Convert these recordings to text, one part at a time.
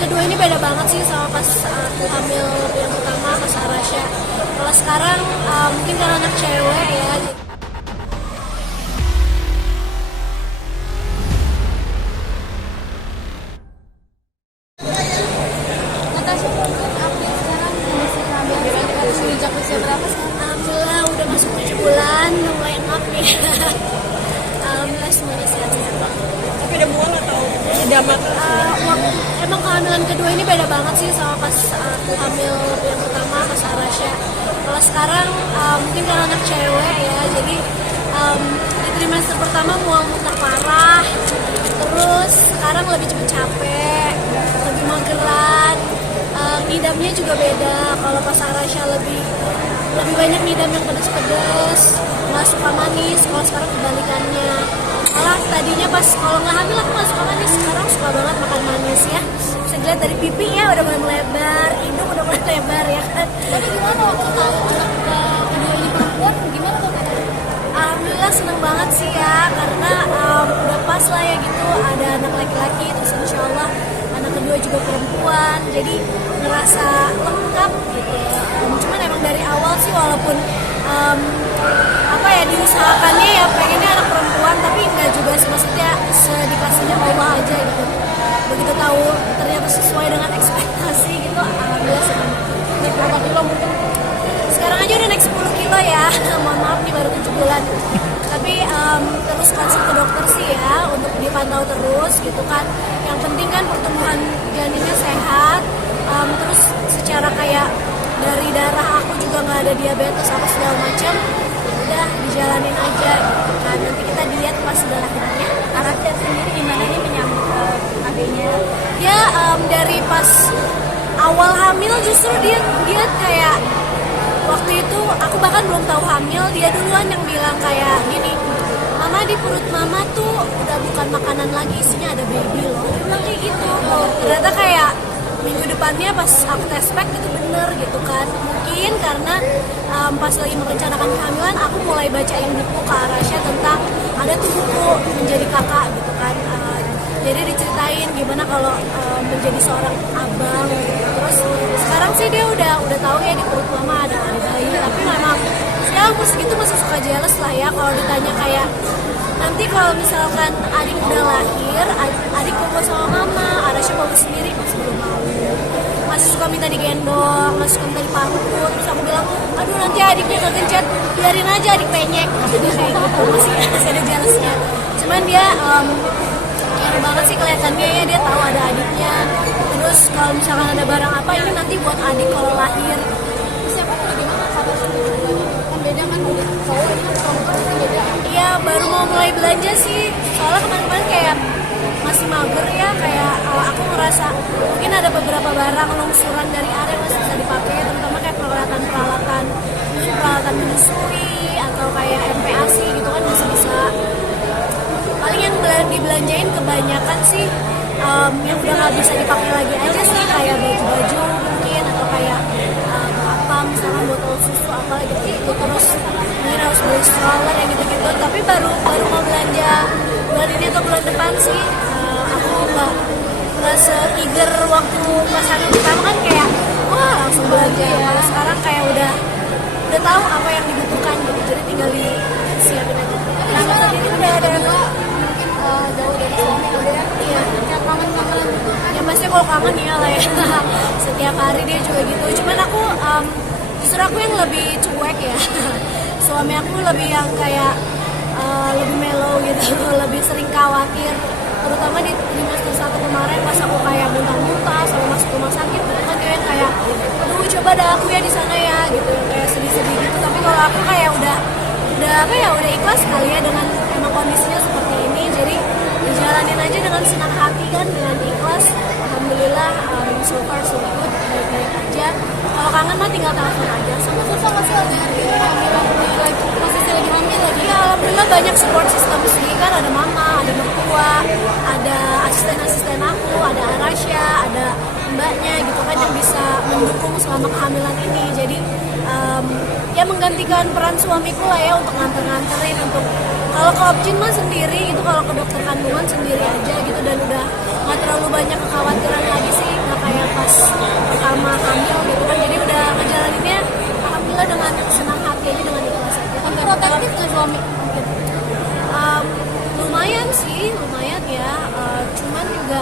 kedua ini beda banget sih sama pas aku hamil yang pertama pas Arasya. Kalau sekarang mungkin karena anak cewek ya. Natasha, update sekarang kondisi kehamilan sejak usia berapa sih? Alhamdulillah udah masuk 7 bulan, udah mulai enak nih. Alhamdulillah semuanya sehat-sehat. Tapi ada mual atau tidak mata? Emang kehamilan kedua ini beda banget sih sama pas aku hamil yang pertama pas Arasya. Kalau sekarang mungkin karena anak cewek ya, jadi di trimester pertama mual muntah parah, terus sekarang lebih cepet capek, lebih mageran, ngidamnya juga beda. Kalau pas Arasya lebih banyak ngidam yang pedes-pedes, nggak suka manis. Kalau sekarang kebalikannya. Malah tadinya pas kalau nggak hamil aku nggak suka manis, sekarang suka banget makan manis ya. Bisa dilihat dari pipi ya udah mulai melebar, hidung udah mulai lebar ya kan. Tapi gimana waktu tahu anak kedua ini perempuan, gimana tuh? Alhamdulillah seneng banget sih ya, karena udah pas lah ya gitu ada anak laki-laki, terus insya Allah anak kedua juga perempuan, jadi ngerasa lengkap gitu. Cuman emang dari awal sih walaupun diusahakannya ya pengennya anak perempuan, tapi enggak juga sih, maksudnya sedikasihnya Allah aja gitu. Begitu tahu ternyata sesuai dengan ekspektasi gitu, alhamdulillah senang. Naik berapa kilo mungkin? Sekarang aja udah naik 10 kilo ya, mohon maaf nih baru 7 bulan. Tapi terus konsul ke dokter sih ya, untuk dipantau terus gitu kan. Yang penting kan pertumbuhan janinnya sehat, terus secara kayak dari darah aku juga nggak ada diabetes apa segala macam, udah dijalanin aja gitu kan. Nanti kita dilihat pas udah lahirnya. Arasya sendiri gimana nih menyambut adanya? Ya dari pas awal hamil justru dia kayak waktu itu aku bahkan belum tahu hamil, dia duluan yang bilang kayak gini, mama di perut mama tuh udah bukan makanan lagi, isinya ada baby loh. Dia bilang kayak gitu. Ternyata kayak minggu depannya pas aku tes pack itu bener gitu kan. Mungkin karena pas lagi merencanakan kehamilan aku mulai bacain buku ke Arasya tentang ada tuh buku menjadi kakak gitu kan. Jadi diceritain gimana kalau menjadi seorang abang gitu. Terus sekarang sih dia udah tahu ya di perut mama ada bayi, tapi memang ya aku segitu masih suka jealous lah ya kalau ditanya kayak nanti kalau misalkan adik udah lahir, adik mau sama mama, Arasya mau sendiri, masih belum mau. Masih suka minta digendong, masih suka minta dipangku. Terus aku bilang, aduh nanti adiknya kegencet, biarin aja adik penyek. Maksudnya kayak gitu, masih ada jealousnya. Cuman dia care banget sih kelihatannya ya, dia tahu ada adiknya. Terus kalau misalkan ada barang apa, ini nanti buat adik kalau lahir. Siapa tuh gimana kabar kan beda kan udah cowok ini kan perempuan itu beda. Iya baru mau mulai belanja sih, soalnya kemarin-kemarin kayak masih mager ya, kayak aku ngerasa mungkin ada beberapa barang longsuran dari area yang masih bisa dipakai, terutama kayak peralatan menyusui atau kayak MPASI gitu kan masih bisa. Paling yang dibelanjain kebanyakan sih yang udah nggak bisa dipakai lagi aja sih, kayak baju-baju mungkin atau kayak apa misalnya botol susu apa gitu. Terus mungkin harus beli stroller yang gitu-gitu, tapi baru mau belanja bulan ini atau bulan depan sih. Aku nggak se-eager waktu pas hari pertama kan kayak wah langsung belanja ya. Kalau sekarang kayak udah tahu apa yang dibutuhkan gitu, jadi tinggal disiapin aja. Kenapa sendiri udah ada dua mungkin jauh dari suami udah ya? Iya. Kayak kangen Ya pasti kalau kangen ya lah ya. Setiap hari dia juga gitu. Cuman aku justru aku yang lebih cuek ya. Suami aku lebih yang kayak lebih mellow gitu, lebih sering khawatir. Terutama di trimester 1 kemarin pas aku kayak muntah-muntah sama masuk rumah sakit, kan dia yang kayak, aduh coba ada aku ya di sana ya gitu, kayak sedih-sedih gitu. Tapi kalau aku kayak udah ikhlas kali ya dengan emang kondisinya seperti ini, jadi dijalanin aja dengan senang hati kan, dengan ikhlas. Alhamdulillah so far so good, baik-baik aja. Kalau kangen mah tinggal telepon aja. sama susah masih lagi posisi lagi hamil lagi. Ya alhamdulillah banyak support system sih kan, ada mama, ada mertua, ada asisten-asisten aku, ada Arasya, ada mbaknya gitu kan yang bisa mendukung selama kehamilan ini. Jadi ya menggantikan peran suamiku lah ya untuk nganter-nganterin, untuk kalau ke Opjin mah sendiri itu, kalau ke dokter kandungan sendiri aja gitu, dan udah nggak terlalu banyak kekhawatiran lagi sih, nggak pas pertama hamil gitu kan, jadi udah ngejalaninnya alhamdulillah dengan senang hati aja, dengan ikhlas aja. Protektif nggak suami? Lumayan sih, lumayan ya. Cuman juga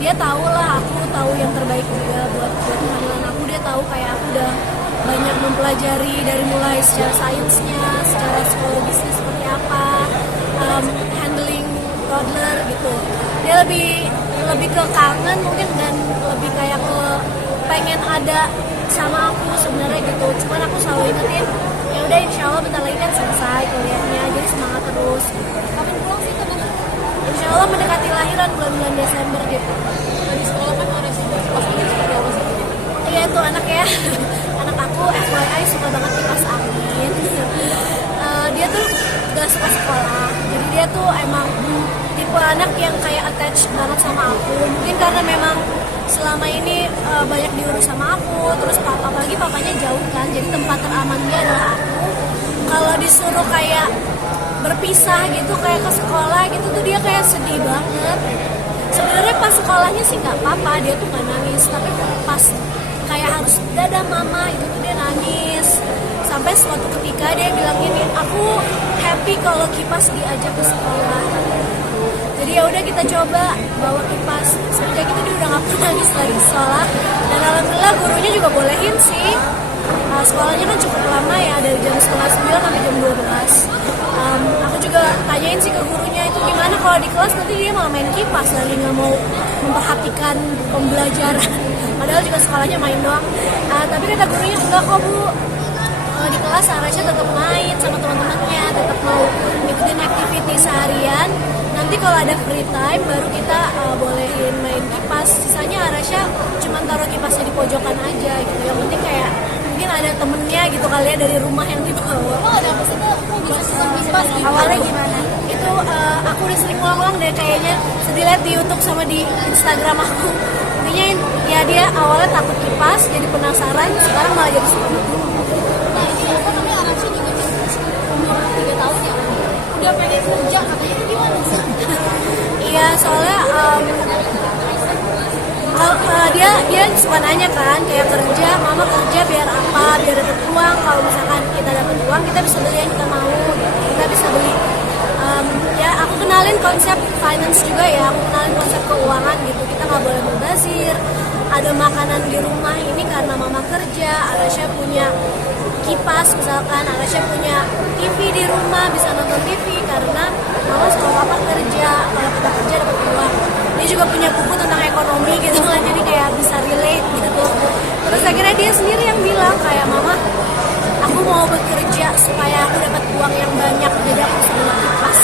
dia tahu lah, aku tahu yang terbaik juga buat kehamilan aku. Dia tahu kayak aku udah banyak mempelajari dari mulai secara sainsnya, secara psikologisnya seperti apa, handling toddler gitu. Dia lebih ke kangen mungkin, dan lebih kayak ke pengen ada sama aku sebenarnya gitu. Cuman aku selalu ingetin, ya udah insya Allah bentar lagi kan selesai kuliahnya, jadi semangat terus. Kapan pulang sih kan? Insya Allah mendekati lahiran bulan-bulan Desember gitu. Di sekolah kan ada sih pas ini seperti apa sih? Iya itu anak ya, anak aku FYI suka banget kipas angin. Dia tuh gak suka sekolah, jadi dia tuh emang tipe anak yang kayak attach banget sama aku. Mungkin karena memang selama ini banyak diurus sama aku, terus apalagi papanya jauh kan, jadi tempat teraman dia adalah aku. Kalau disuruh kayak berpisah gitu, kayak ke sekolah gitu tuh dia kayak sedih banget. Sebenarnya pas sekolahnya sih nggak apa-apa, dia tuh nggak nangis, tapi pas kayak harus dadah mama itu tuh dia nangis. Sampai suatu ketika dia bilang gini, aku happy kalau kipas diajak ke sekolah. Jadi ya udah kita coba bawa kipas. Semenjak itu dia udah nggak pernah nangis lagi ke sekolah. Dan alhamdulillah gurunya juga bolehin sih. Sekolahnya kan cukup lama ya, dari jam setengah 9 sampai jam 12. Aku juga tanyain sih ke gurunya itu gimana kalau di kelas nanti dia malah main kipas, lagi nggak mau memperhatikan pembelajaran. Padahal juga sekolahnya main doang. Tapi kata gurunya enggak kok bu, di kelas Arasha tetap main sama teman-temannya, tetap mau ngikutin aktiviti seharian. Nanti kalau ada free time baru kita bolehin main kipas. Sisanya Arasha cuma taruh kipasnya di pojokan aja gitu. Yang penting kayak mungkin ada temennya gitu kali ya dari rumah yang dibawa. Oh ada apa sih kok bisa pesan kipas gitu? Awalnya gimana? Itu aku udah sering ngulang deh kayaknya. Sedih lihat di YouTube sama di Instagram aku. Intinya ya dia awalnya takut kipas, jadi penasaran, sekarang malah jadi suka. Nah ini apa namanya Arasha juga umur 3 tahun ya? Udah pengen kerja katanya itu gimana sih? Iya soalnya dia suka nanya kan kayak kerja, mama kerja biar apa, biar dapat uang. Kalau misalkan kita dapat uang kita bisa beli yang kita mau gitu. Kita bisa beli ya aku kenalin konsep finance juga ya, aku kenalin konsep keuangan gitu. Kita nggak boleh mubazir, ada makanan di rumah ini karena mama kerja. Arasha punya kipas misalkan, Arasha punya TV di rumah, bisa nonton TV karena mama sama papa kerja. Kalau kita kerja dapat uang. Dia juga punya buku tentang ekonomi gitu kan, jadi kayak bisa relate gitu. Terus akhirnya dia sendiri yang bilang kayak mama, aku mau bekerja supaya aku dapat uang yang banyak, jadi aku bisa beli kipas.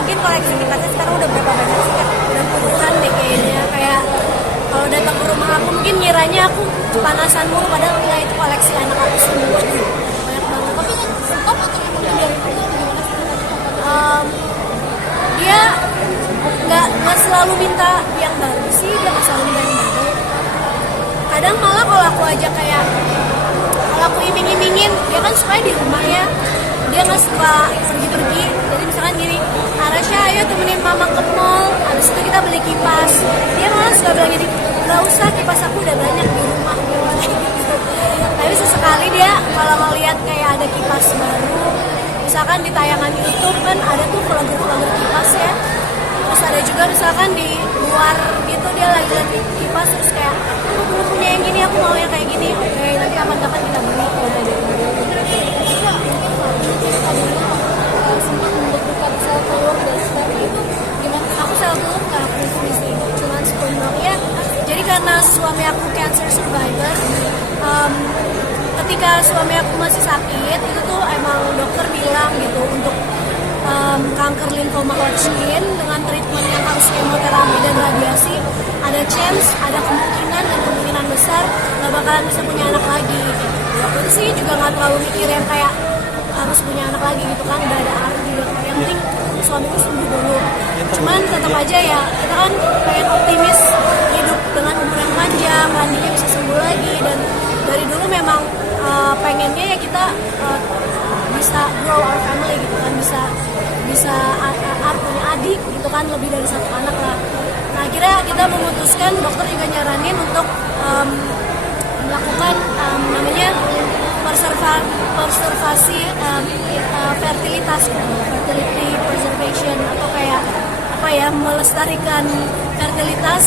Mungkin koleksi kipasnya sekarang udah berapa banyak sih? Udah puluhan deh kayaknya. Kayak kalau datang ke rumah aku mungkin ngiranya aku kepanasan mulu, padahal enggak, itu koleksi anak aku semua. Banyak banget. Tapi kan stop atau emang dari dulu gimana sih? Dia nggak selalu minta yang baru sih, dia nggak selalu minta yang baru. Kadang malah kalau aku ajak kayak, kalau aku iming-imingin, dia kan suka di rumah ya, dia nggak suka pergi-pergi. Jadi misalkan gini, Arasha ayo temenin mama ke mall, habis itu kita beli kipas. Dia malah suka bilang gini, nggak usah, kipas aku udah banyak di rumah. Tapi sesekali dia kalau ngeliat kayak ada kipas baru, misalkan di tayangan YouTube kan ada tuh vlogger-vlogger kipas ya. Terus ada juga misalkan di luar gitu dia lagi lihat kipas terus kayak aku belum punya yang gini, aku mau yang kayak gini. Oke, nanti kapan-kapan kita beli. Sempat membutuhkan sel telur dan sebagainya itu gimana? Aku selalu belum ke aku sih, cuman sperma ya. Jadi karena suami aku cancer survivor, ketika suami aku masih sakit itu tuh emang dokter bilang gitu untuk kanker limfoma Hodgkin dengan treatment yang harus kemoterapi dan radiasi, ada chance, ada kemungkinan dan kemungkinan besar nggak bakalan bisa punya anak lagi. Waktu itu sih juga nggak terlalu mikir yang kayak harus punya anak lagi gitu kan, udah ada arti juga. Yang penting suamiku sembuh dulu. Cuman tetap aja ya kita kan pengen optimis hidup dengan umur yang panjang, Randinya bisa sembuh lagi, dan dari dulu memang pengennya ya kita bisa grow our family gitu kan, bisa punya adik gitu kan, lebih dari satu anak lah. Nah akhirnya kita memutuskan, dokter juga nyaranin untuk tarikan fertilitas,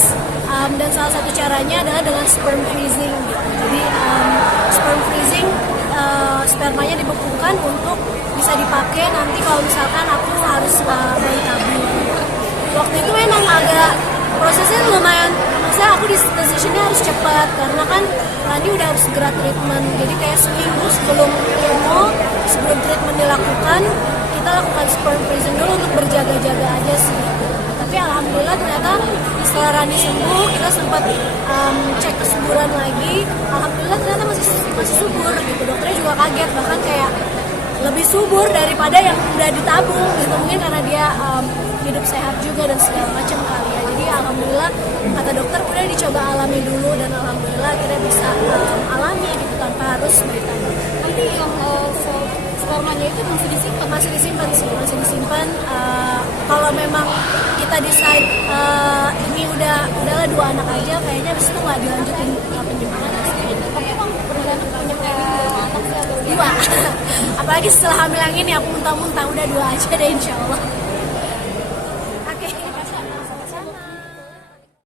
dan salah satu caranya adalah dengan sperm freezing gitu. Jadi sperm freezing, spermanya dibekukan untuk bisa dipakai nanti kalau misalkan aku harus bayi tabung. Waktu itu memang agak prosesnya lumayan, maksudnya aku decisionnya harus cepat karena kan Rani udah harus segera treatment, jadi kayak seminggu sebelum kemo, sebelum treatment dilakukan, kita lakukan sperm freezing dulu untuk berjaga-jaga aja sih. Tapi alhamdulillah ternyata setelah Rani sembuh, kita sempat cek kesuburan lagi, alhamdulillah ternyata masih subur gitu. Dokternya juga kaget, bahkan kayak lebih subur daripada yang udah ditabung gitu, mungkin karena dia hidup sehat juga dan segala macam kali ya. Jadi alhamdulillah kata dokter udah dicoba alami dulu, dan alhamdulillah kita bisa alami gitu tanpa harus bayi tabung. Nanti yang spermanya itu masih disimpan sih, masih disimpan. Kalau memang kita decide ini udahlah 2 anak aja, kayaknya habis itu nggak dilanjutin penyimpanan. Tapi emang beneran punya anak sih atau 2. Apalagi setelah hamil yang ini aku muntah-muntah udah 2 aja deh insya Allah.